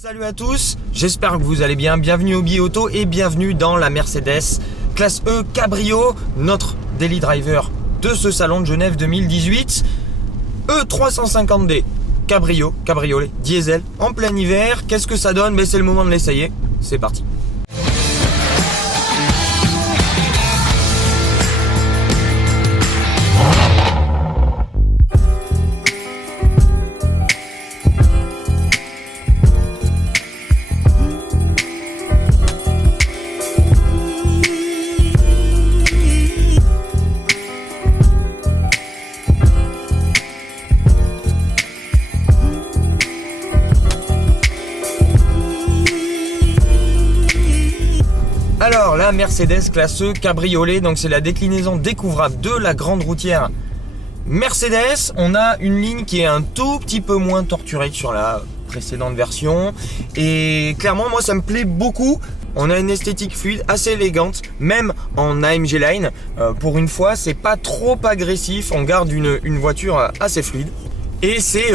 Salut à tous, j'espère que vous allez bien, bienvenue au Billet Auto et bienvenue dans la Mercedes classe E Cabrio, notre daily driver de ce salon de Genève 2018. E350D cabriolet, diesel, en plein hiver. Qu'est-ce que ça donne? Ben, c'est le moment de l'essayer, c'est parti. Alors la Mercedes classe E cabriolet, donc c'est la déclinaison découvrable de la grande routière Mercedes. On a une ligne qui est un tout petit peu moins torturée que sur la précédente version et clairement moi ça me plaît beaucoup. On a une esthétique fluide, assez élégante, même en AMG Line. Pour une fois, c'est pas trop agressif, on garde une voiture assez fluide et c'est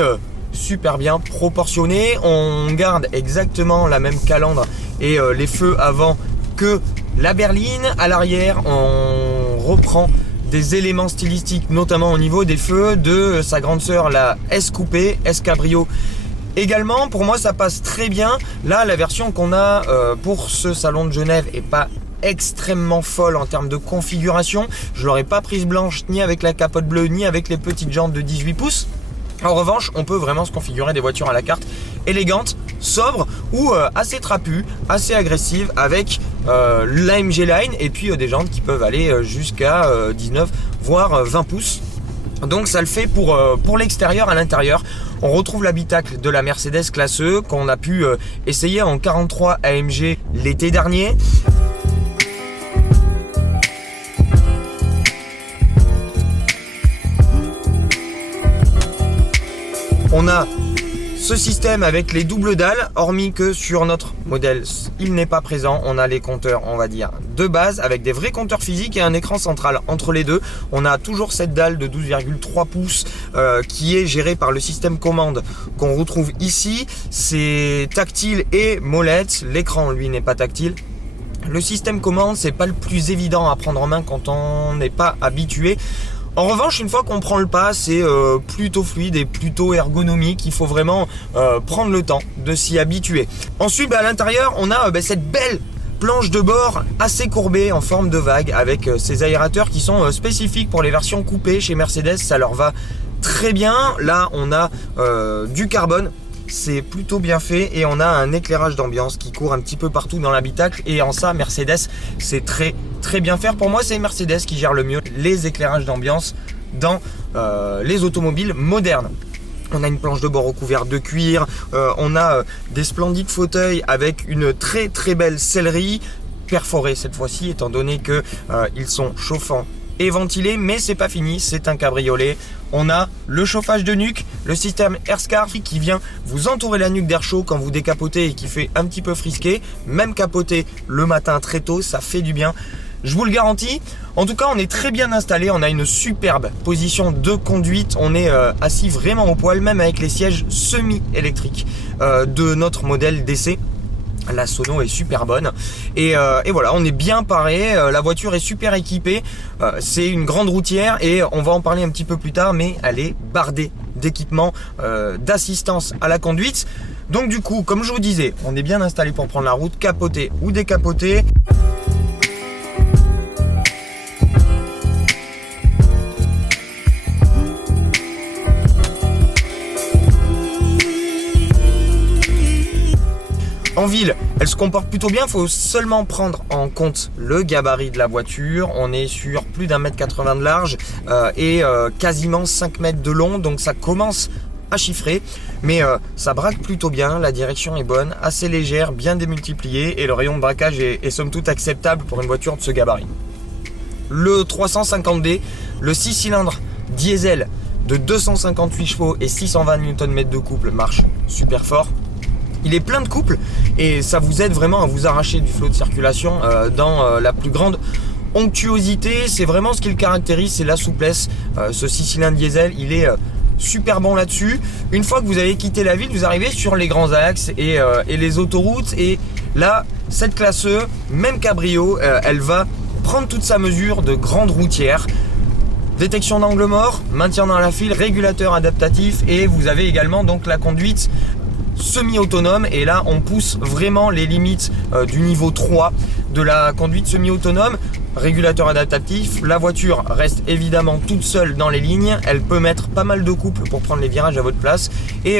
super bien proportionné. On garde exactement la même calandre et les feux avant que la berline. À l'arrière, on reprend des éléments stylistiques, notamment au niveau des feux de sa grande sœur, la S Coupé, S Cabrio. Également, pour moi, ça passe très bien. Là, la version qu'on a pour ce salon de Genève est pas extrêmement folle en termes de configuration. Je l'aurais pas prise blanche ni avec la capote bleue ni avec les petites jantes de 18 pouces. En revanche, on peut vraiment se configurer des voitures à la carte élégantes, sobres ou assez trapues, assez agressives avec l'AMG Line et puis des jantes qui peuvent aller jusqu'à 19 voire 20 pouces. Donc ça le fait pour l'extérieur. À l'intérieur, on retrouve l'habitacle de la Mercedes classe E qu'on a pu essayer en 43 AMG l'été dernier. On a ce système avec les doubles dalles, hormis que sur notre modèle, il n'est pas présent. On a les compteurs, on va dire, de base, avec des vrais compteurs physiques et un écran central entre les deux. On a toujours cette dalle de 12,3 pouces qui est gérée par le système commande qu'on retrouve ici. C'est tactile et molette. L'écran, lui, n'est pas tactile. Le système commande, c'est pas le plus évident à prendre en main quand on n'est pas habitué. En revanche, une fois qu'on prend le pas, c'est plutôt fluide et plutôt ergonomique. Il faut vraiment prendre le temps de s'y habituer. Ensuite, à l'intérieur, on a cette belle planche de bord assez courbée en forme de vague avec ces aérateurs qui sont spécifiques pour les versions coupées. Chez Mercedes, ça leur va très bien. Là, on a du carbone. C'est plutôt bien fait et on a un éclairage d'ambiance qui court un petit peu partout dans l'habitacle et en ça Mercedes c'est très bien fait. Pour moi c'est Mercedes qui gère le mieux les éclairages d'ambiance dans les automobiles modernes. On a une planche de bord recouverte de cuir, on a des splendides fauteuils avec une très belle sellerie perforée cette fois-ci étant donné que ils sont chauffants et ventilé, mais c'est pas fini, c'est un cabriolet. On a le chauffage de nuque, le système AirScarf qui vient vous entourer la nuque d'air chaud quand vous décapotez et qui fait un petit peu frisquer. Même capoter le matin très tôt, ça fait du bien. Je vous le garantis. En tout cas, on est très bien installé. On a une superbe position de conduite. On est assis vraiment au poil, même avec les sièges semi-électriques de notre modèle DC. La sono est super bonne et voilà, on est bien paré, la voiture est super équipée, c'est une grande routière et on va en parler un petit peu plus tard, mais elle est bardée d'équipements d'assistance à la conduite. Donc du coup, comme je vous disais, on est bien installé pour prendre la route, capoter ou décapoter. En ville, elle se comporte plutôt bien, il faut seulement prendre en compte le gabarit de la voiture. On est sur plus d'1,80 m de large et quasiment 5 mètres de long, donc ça commence à chiffrer. Mais ça braque plutôt bien, la direction est bonne, assez légère, bien démultipliée et le rayon de braquage est somme toute acceptable pour une voiture de ce gabarit. Le 350D, le 6 cylindres diesel de 258 chevaux et 620 Nm de couple marche super fort. Il est plein de couples et ça vous aide vraiment à vous arracher du flot de circulation dans la plus grande onctuosité. C'est vraiment ce qui le caractérise, c'est la souplesse. Ce 6 cylindres diesel, il est super bon là-dessus. Une fois que vous avez quitté la ville, vous arrivez sur les grands axes et les autoroutes. Et là, cette classe E, même cabrio, elle va prendre toute sa mesure de grande routière. Détection d'angle mort, maintien dans la file, régulateur adaptatif, et vous avez également donc la conduite semi-autonome. Et là on pousse vraiment les limites du niveau 3 de la conduite semi-autonome. Régulateur adaptatif, la voiture reste évidemment toute seule dans les lignes, elle peut mettre pas mal de couples pour prendre les virages à votre place, et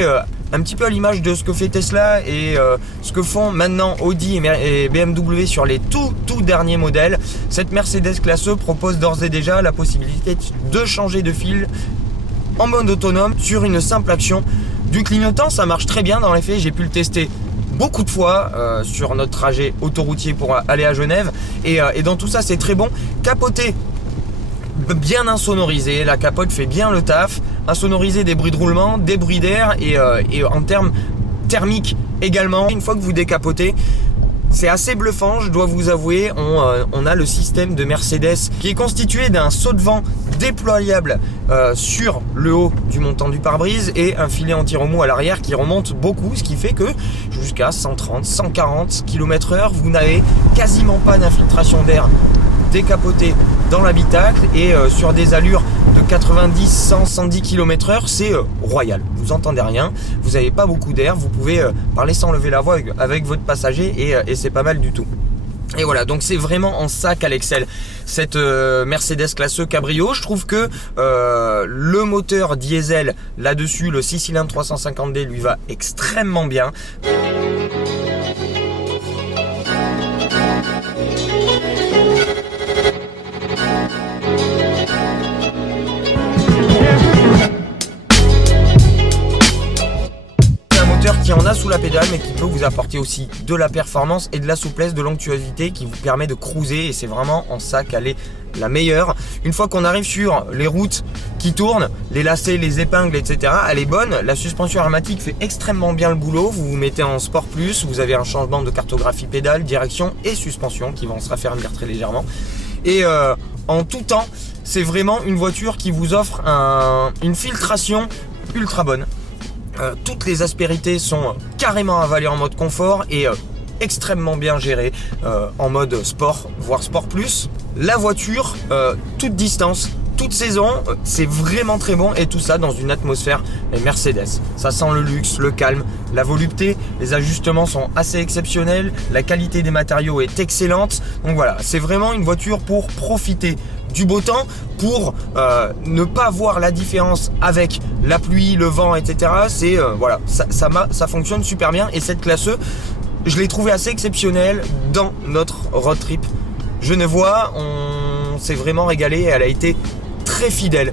un petit peu à l'image de ce que fait Tesla et ce que font maintenant Audi et BMW sur les tout derniers modèles, cette Mercedes classe E propose d'ores et déjà la possibilité de changer de fil en mode autonome sur une simple action du clignotant. Ça marche très bien dans les faits, j'ai pu le tester beaucoup de fois sur notre trajet autoroutier pour aller à Genève, et dans tout ça c'est très bon. Capoté bien insonorisé, la capote fait bien le taf, insonorisé des bruits de roulement, des bruits d'air, et en termes thermiques également. Une fois que vous décapotez, c'est assez bluffant, je dois vous avouer. On a le système de Mercedes qui est constitué d'un saut de vent déployable sur le haut du montant du pare-brise et un filet anti-remous à l'arrière qui remonte beaucoup, ce qui fait que jusqu'à 130, 140 km/h, vous n'avez quasiment pas d'infiltration d'air décapoté dans l'habitacle, et sur des allures de 90, 100, 110 km/h, c'est royal. Vous entendez rien, vous n'avez pas beaucoup d'air, vous pouvez parler sans lever la voix avec votre passager, et c'est pas mal du tout. Et voilà, donc c'est vraiment en ça qu'elle excelle, cette Mercedes classe E cabrio. Je trouve que le moteur diesel là-dessus, le 6 cylindres 350D, lui va extrêmement bien. Qui en a sous la pédale, mais qui peut vous apporter aussi de la performance et de la souplesse, de l'onctuosité, qui vous permet de cruiser, et c'est vraiment en ça qu'elle est la meilleure. Une fois qu'on arrive sur les routes qui tournent, les lacets, les épingles, etc., elle est bonne. La suspension aromatique fait extrêmement bien le boulot. Vous vous mettez en sport plus, vous avez un changement de cartographie pédale, direction et suspension qui vont se raffermir très légèrement. Et en tout temps, c'est vraiment une voiture qui vous offre une filtration ultra bonne. Toutes les aspérités sont carrément avalées en mode confort et extrêmement bien gérées en mode sport, voire sport plus. La voiture, toute distance, toute saison, c'est vraiment très bon, et tout ça dans une atmosphère Mercedes. Ça sent le luxe, le calme, la volupté, les ajustements sont assez exceptionnels, la qualité des matériaux est excellente. Donc voilà, c'est vraiment une voiture pour profiter du beau temps, pour ne pas voir la différence avec la pluie, le vent, etc. C'est voilà, ça fonctionne super bien, et cette classe E, je l'ai trouvée assez exceptionnelle dans notre road trip genevois. On s'est vraiment régalé, et elle a été très fidèle,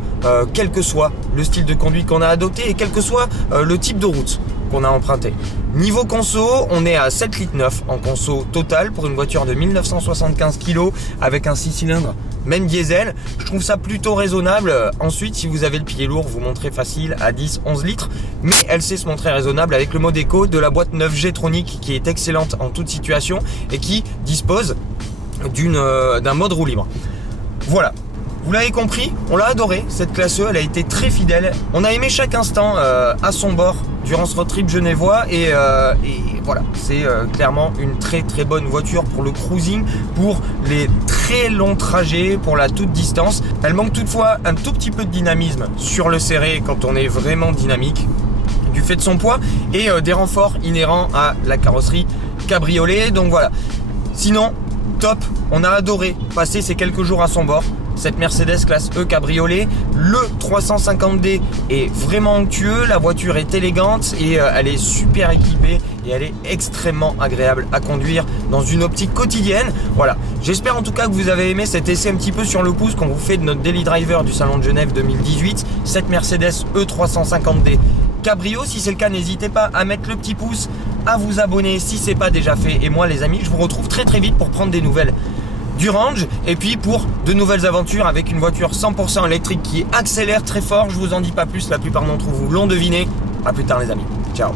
quel que soit le style de conduite qu'on a adopté et quel que soit le type de route qu'on a emprunté. Niveau conso, on est à 7,9 litres en conso total pour une voiture de 1975 kg avec un 6 cylindres, même diesel. Je trouve ça plutôt raisonnable. Ensuite, si vous avez le pied lourd, vous montrez facile à 10-11 litres, mais elle sait se montrer raisonnable avec le mode éco de la boîte 9G Tronic qui est excellente en toute situation et qui dispose d'un mode roue libre. Voilà. Vous l'avez compris, on l'a adoré, cette classe E, elle a été très fidèle. On a aimé chaque instant à son bord durant ce road trip genevois, et voilà, c'est clairement une très bonne voiture pour le cruising, pour les très longs trajets, pour la toute distance. Elle manque toutefois un tout petit peu de dynamisme sur le serré quand on est vraiment dynamique, du fait de son poids et des renforts inhérents à la carrosserie cabriolet. Donc voilà, sinon top, on a adoré passer ces quelques jours à son bord. Cette Mercedes classe E cabriolet, le 350D est vraiment onctueux, la voiture est élégante et elle est super équipée, et elle est extrêmement agréable à conduire dans une optique quotidienne. Voilà, j'espère en tout cas que vous avez aimé cet essai un petit peu sur le pouce qu'on vous fait de notre Daily Driver du Salon de Genève 2018, cette Mercedes E350D cabrio. Si c'est le cas, n'hésitez pas à mettre le petit pouce, à vous abonner si c'est pas déjà fait, et moi les amis, je vous retrouve très vite pour prendre des nouvelles du range, et puis pour de nouvelles aventures avec une voiture 100% électrique qui accélère très fort. Je vous en dis pas plus, la plupart d'entre vous l'ont deviné. À plus tard les amis, ciao.